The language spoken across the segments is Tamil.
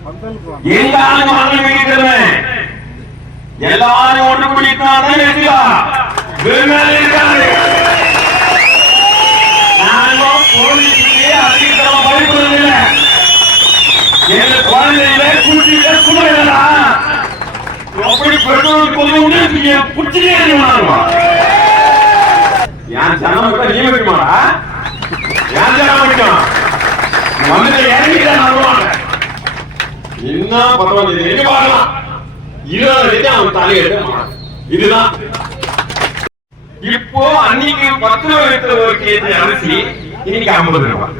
எங்க ஆளுங்க மகன் இருக்கிறவன் எல்லாரும் ஒன்று பிடித்தான் நானும் போலீஸுக்கு அதிகமாக பயப்படுறதில்லை. எங்க குழந்தையில கூட்டிட்டு குடும்பா எப்படி பெட்ரோல் கொண்டு குச்சிலே என் ஜனம் நீ வைக்குமாடா? என் ஜனம் வைக்கும் வந்து இறங்கிதான் வருவாங்க. இன்னும் பரவாயில்ல எங்க பார்க்கலாம் 20 அவன் தலையெடுத்து இதுதான். இப்போ அன்னைக்கு 10 ரூபாய் இருக்கிற ஒரு கேஜி அரிசி இன்னைக்கு 50 ரூபாய்.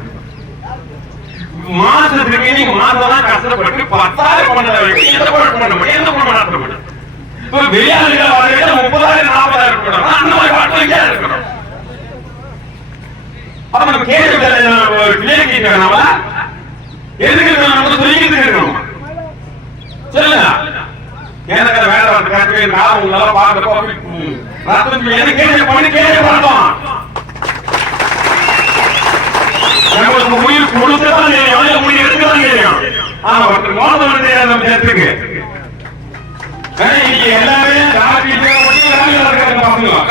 மாசத்துக்கு நீங்க மாசம் கஷ்டப்பட்டு 10,000 பண்ண எந்த பண்ண முடியும் எந்த பண்ண முடியும். இப்போ வெளியாளுகள் வர 30,000 40,000 பண்ணணும். அந்த மாதிரி வாழ்க்கை இருக்கணும். அப்ப நம்ம கேள்வி பிள்ளைங்க கேட்கறாங்களா எதுக்கு நம்ம சொல்லிக்கிட்டு இருக்கணும் சொல்லுங்க. எனக்கு வேலை வந்து நான் உங்களால பார்க்க எனக்கு கேள்வி பண்ணி கேள்வி பார்த்தோம். நம்மளுக்கு உயிர் கொடுத்துதான் தெரியும், உயிர் எடுத்துதான் தெரியும். ஆனா ஒருத்தர் மோசம் தெரியாது நம்ம சேர்த்துக்கு எல்லாமே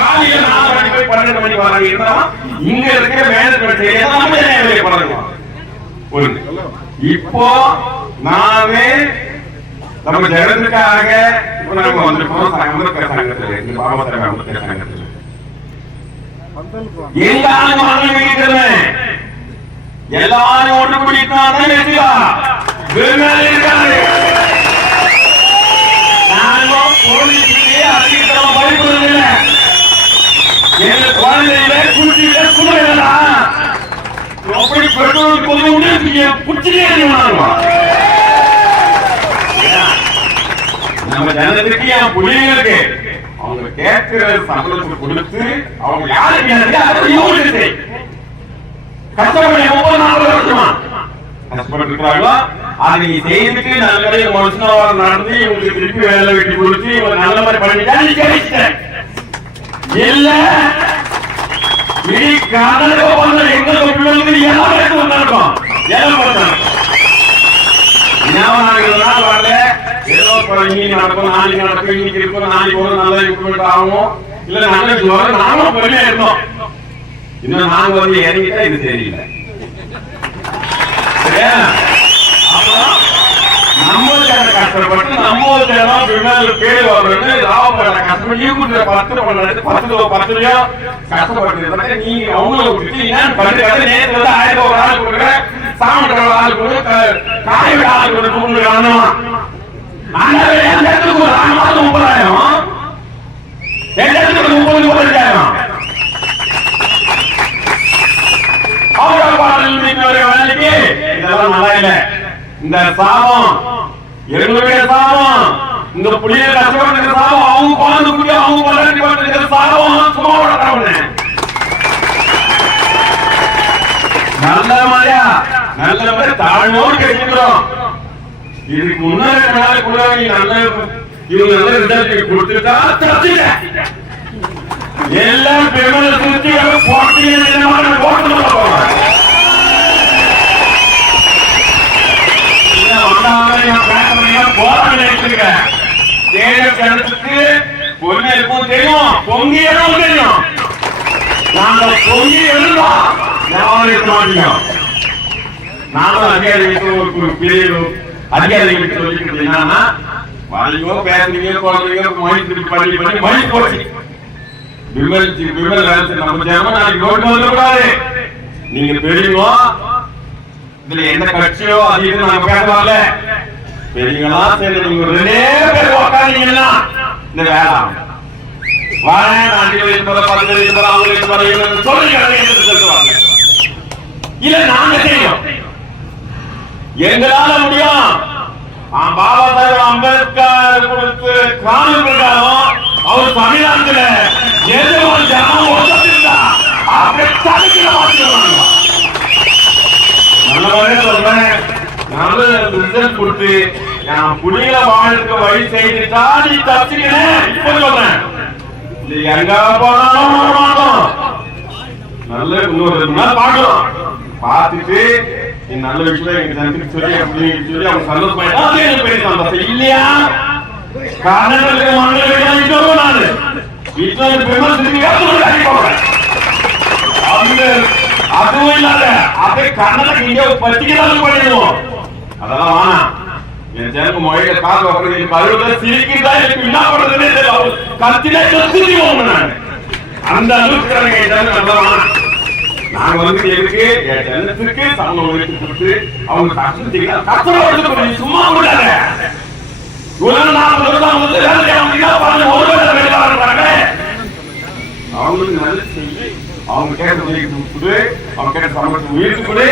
காலையில 4 மணி போய் 12 மணிக்கு வராங்க. இங்க இருக்கிற மேனேஜ்மெண்ட் பண்ணுவோம். இப்போ நானே நம்ம ஜனத்துக்காக நம்ம வந்திருக்கோம் அம்பேத்கர் சங்கத்தில் பாபா சாஹேப் அம்பேத்கர் சங்கத்தில் எங்க ஆளுங்க மகன் இருக்கிறவன் எல்லாரும் ஒன்று பிடித்தான் நானும் போலீஸுக்கு அதிகமாக பயப்படுறதில்லை. எங்க குழந்தையில கூட்டிட்டு குடும்பா எப்படி பெட்ரோல் கொண்டு குச்சிலே நம்ம ஜனத்துக்கு என் பிள்ளைங்களுக்கு அவங்க கேட்கிற சம்பளத்தை கொடுத்து அவங்க யாருக்கு கஷ்டப்பட்டு 30-40 வருஷமா கஷ்டப்பட்டு இருக்கிறாங்களோ அதை நீங்க செய்துட்டு நல்ல மனுஷனாக நடந்து இவங்களுக்கு திருப்பி வேலை வெட்டி கொடுத்து இவங்க நல்ல மாதிரி பண்ணிட்டா இல்ல எங்க பிள்ளைங்களுக்கு எல்லாரும் வந்திருக்கோம் ஏதாவது வரல ஏதோ இன்னைக்கு நடக்கும் நாளைக்கு நடக்கும் இன்னைக்கு இருக்கும் நாளைக்கு ஒரு நல்ல இம்ப்ரூவ்மெண்ட் ஆகும் இல்ல நல்ல நாங்களும் பொறுமையா இருந்தோம். இன்னும் நாங்க வந்து இறங்கிட்டா இது தெரியல. சரியா? அப்புறம் நம்மளுக்கான கஷ்டப்பட்டு நம்ம பேர் வரணும்னு லாபப்பட கஷ்டப்பட்டு நீ கொடுக்குற 10 பண்ணது 10 கஷ்டப்பட்டு நீங்க அவங்கள விட்டுட்டு ஏன் பண்றது நேரத்துல 1000 ஒரு ஆள் கொடுக்குற சாமன்ற ஆள் கொடுக்க காய் விட ஆள் கொடுக்க உங்களுக்கு ஆனமா அந்த இடத்துக்கு ஒரு 6 மாதம் 30,000 இடத்துக்கு 30,000 வேலைக்கு இதெல்லாம் நல்லா இல்ல. இந்த சாபம் எங்களுடைய சாபம் இந்த புள்ளிய கஷ்டப்பட்டு சாபம் அவங்க குழந்தை குடி அவங்க வளர்ச்சி சாபம் சும்மா விட நல்ல மாதிரியா நல்ல மாதிரி தாழ்வோடு கிடைக்கிறோம். இதுக்கு முன்னாடி நாள் கூட நல்ல இவங்க நல்ல ரிசல்ட் கொடுத்துட்டா எல்லாம் பெருமளை சுற்றி போட்டி பொறுமை இருக்கும் தெரியும் பொங்கி எழுதும் தெரியும். நாங்க பொங்கி எழுதோம் மாட்டோம். நானும் அதிகாரிகளுக்கு சொல்லிட்டு என்னன்னா வாலிபோ பேசுறீங்க குழந்தைங்க மொழி திருப்பி பள்ளி பண்ணி மொழி போச்சு விமல் நம்ம ஜாம நாளைக்கு ரோட்டு வந்துடக்கூடாது. நீங்க பெரியவோ இதுல என்ன கட்சியோ அது இது நாங்க பேசுவாங்கல்ல பெரியங்களா சரி நீங்க 2 பேர் உட்காந்தீங்கன்னா இந்த வேலை வரேன் 5 வயசு 10 வயசு அவங்களுக்கு சொல்லுவாங்க. இல்ல நாங்க செய்யும் எங்களால முடியும். பாபா சாஹேப் அம்பேத்கர் கொடுத்து காரணம் பிரகாரம் அவர் சமீதானத்துல எது ஒரு ஜனம் ஒழுங்கிருந்தா அப்படி தலைக்கில மாற்றிடுவாங்க. நல்லவரே சொல்றேன் நல்ல ரிசல்ட் கொடுத்து நான் புனித வாழ்க்கை வழி செய்துட்டா நீ தப்பிக்கிறேன். இப்ப சொல்றேன் எங்க போனாலும் நல்ல இன்னொரு நாள் பார்க்கணும் பார்த்துட்டு நீ நல்ல விஷயம் எங்க ஜனத்துக்கு சொல்லி சொல்லி அவங்க சந்தோஷமாயிட்டா அது எனக்கு பெரிய சந்தோஷம் இல்லையா? கர்நாடக மாநில நானு வீட்டுல அதுவும் இல்லாத அப்படியே கர்நாடக இந்தியாவை பத்திக்கிறாலும் பண்ணிடுவோம். அதெல்லாம் வேணாம். என் ஜனக்கு மொழியில காசு வைக்கிறது பருவத்தை சிரிக்கிறதா எனக்கு என்ன பண்றதுன்னே தெரியல. கத்திலே கத்துவோம் நான் அந்த அளவுக்கு என் ஜனம் நல்லா வேணாம். நாங்க வந்து எதுக்கு என் ஜனத்திற்கு சமூக உழைப்பு கொடுத்து அவங்க கஷ்டத்தை சும்மா விடாத. அவங்களுக்கு நல்லது செய்ய அவங்க கேட்டு அவங்க கேட்ட சமூகத்தை உயிர்த்து கொடு.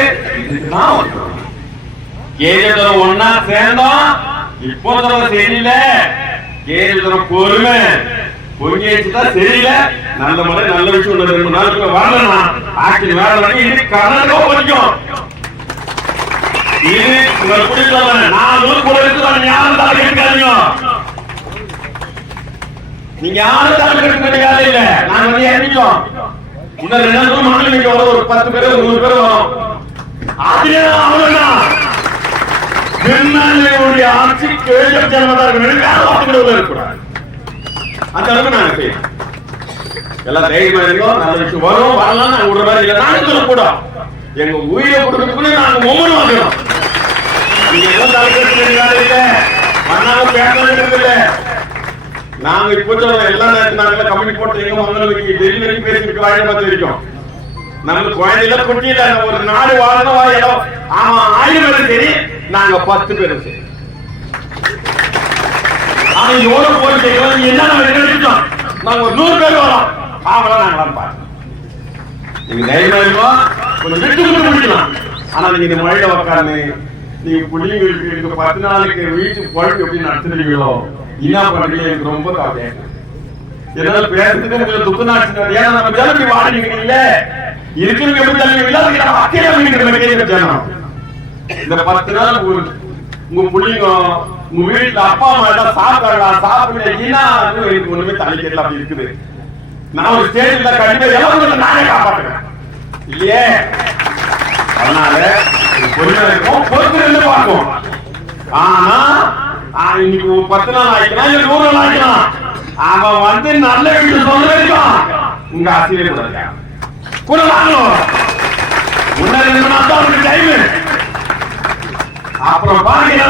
கேஜரம் ஒன்னா சேர்ந்தோம். இப்போ தெரியல கேஜரம் பொறுமை பொங்கிதான் தெரியல. நல்ல முறை நல்ல விஷயம் 2 நாளுக்குள்ள வரலன்னா ஆட்சி வேற இது கர்நாடகா படிக்கும். இது நீங்க யாரும் தலைவர் இல்ல. நாங்க வந்து இறங்கிட்டோம். இன்னும் 2 நாள் மக்கள் ஒரு 10 பேர் 100 பேர் வரும். அதுல அவ்வளவுதான் ஆட்சி இருக்கக்கூடாது. அந்த அளவுக்கு நாங்க செய்யணும். எல்லாம் தைரியமா இருக்கோம். நல்ல விஷயம் வரும் வரலாம். நாங்க விடுற மாதிரி இல்லை. நாங்க சொல்லக்கூடாது. எங்க உயிரை கொடுக்கறதுக்குள்ள நாங்க ஒவ்வொரு வாங்கணும். நீங்க எதுவும் தலைவர் இல்ல மண்ணாலும் பேச இல்ல. நாங்க இப்போ எல்லா நேரத்தில் கம்பெனி போட்டு எங்க மக்கள் டெல்லி பேசிட்டு வாழ பார்த்து இருக்கோம். நம்ம குழந்தைல குட்டியில ஒரு நாடு வாழணும் இடம். ஆமா 1000 பேரும் சரி நாங்க 10 பேரும் சரி. ஆனா எவ்வளவு போயிட்டு என்ன நினைச்சோம் நாங்க ஒரு 100 பேர் வரோம். அவங்கள நாங்க பாருங்க. நீங்க தைரியமா இருக்கோம். கொஞ்சம் விட்டு விட்டு முடிக்கலாம். ஆனா நீங்க இந்த மழையில உட்காந்து நீங்க புள்ளிங்களுக்கு 10 நாளைக்கு வீட்டுக்கு பொழுது எப்படி நடத்துறீங்களோ என்ன பண்றீங்க எனக்கு ரொம்ப கவலையா இருக்கு. என்னால பேசுறதுக்கு உங்களுக்கு துக்கம் ஆச்சு. ஏன்னா நம்ம ஜனப்படி வாடினீங்க இருக்கிறவங்க எப்படி இந்த 10 நாள் உங்க புள்ளிங்க உங்க வீட்டுல அப்பா அம்மா எல்லாம் சாப்பிடலாம் சாப்பிடலாம் எனக்கு ஒண்ணுமே தலைக்கல அப்படி இருக்குது. நான் ஒரு ஸ்டேஜ்ல கண்டிப்பா எல்லாம் நானே காப்பாற்றுறேன் இல்லையே. அதனால பொறுமையா இருக்கும் பொறுத்து பார்ப்போம். ஆனா இன்னைக்கு 10 நாள் ஆயிக்கலாம் இல்ல 100 நாள் ஆயிக்கலாம். அவன் வந்து நல்ல வீட்டு சொல்ல வரைக்கும் உங்க ஆசிரியர் கூட வாங்கணும். டைம் அப்புறம் பாருங்க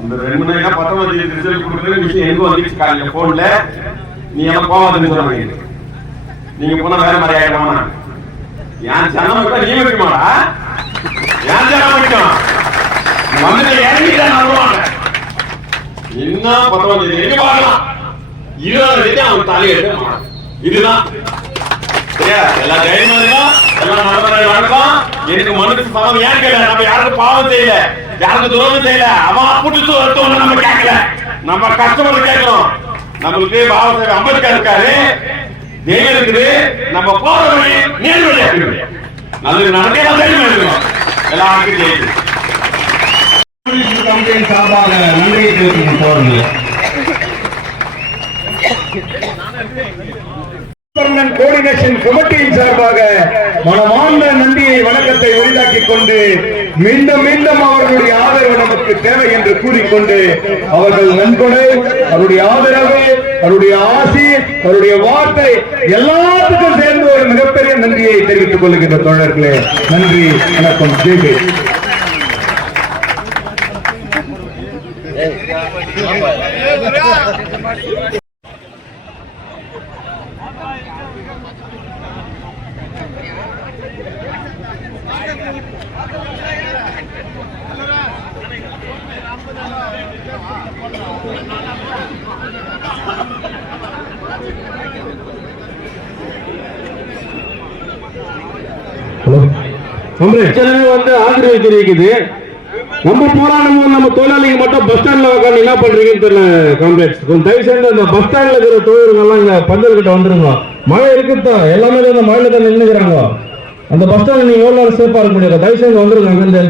அந்த 2 மணி நேரம் 19 ரிசல்ட் கொடுக்குற விஷயம் எங்க வந்துச்சு காலையில போன்ல. நீ எல்லாம் போவாதுன்னு சொல்லுவாங்க. நீங்க போனா வேற மாதிரி ஆயிடுமா? என் ஜனம் விட்டா நீ வைக்குமாடா? என் ஜனம் வைக்கும் வந்து இறங்கிட்டான் இன்னும் 19 எங்க பார்க்கலாம் 20 அவன் தலையிட்டு இதுதான் எல்லாம் தைரியமா இருக்கும். எல்லாம் நடக்கும். எனக்கு மனுக்கு சமம் ஏன் கேட்கல. நம்ம யாருக்கும் பாவம் செய்யல யாருக்கு துரோகம் செய்யல. அவன் அப்படி நம்ம கேட்கல. நம்ம கஷ்டப்பட்டு கேட்கணும். நம்மளுக்கு பாவம் செய்ய அம்பேத்கர் இருக்காரு தெய்வம் இருக்குது. நம்ம போற வழி நேர் வழியா இருக்குது. நல்லது நடக்க தைரியமா இருக்கணும். எல்லாருக்கும் ஜெயிச்சு கம்பெனி சார்பாக நன்றியை தெரிவிக்கும் தோழர்களே. கோஆர்டினேஷன் கமிட்டியின் சார்பாக மனமார்ந்த நன்றியை வணக்கத்தை உரிதாக்கிக் கொண்டு மீண்டும் மீண்டும் அவர்களுடைய ஆதரவு நமக்கு தேவை என்று கூறிக்கொண்டு அவர்கள் நன்கொடை அவருடைய ஆதரவு அவருடைய ஆசி அவருடைய வார்த்தை எல்லாத்துக்கும் சேர்ந்து ஒரு மிகப்பெரிய நன்றியை தெரிவித்துக் கொள்கின்ற தோழர்களே. நன்றி வணக்கம். ஜெய்பே. வந்து ஆதரவு தெரிவிக்குது. நம்ம போராடும் நம்ம தொழிலாளிங்க மட்டும் பஸ் ஸ்டாண்ட்ல உட்காந்து என்ன பண்றீங்கன்னு தெரியல. காம்ரேட்ஸ் கொஞ்சம் தயவு செய்து அந்த பஸ் ஸ்டாண்ட்ல இருக்கிற தொழில்கள்லாம் இங்க பந்தல் கிட்ட வந்துருங்க. மழை இருக்குதான் எல்லாமே அந்த மழையில தான் நின்றுக்கிறாங்க. அந்த பஸ் ஸ்டாண்ட் நீங்க எவ்வளவு சேஃபா இருக்க முடியாது. தயவு செய்து வந்துருங்க.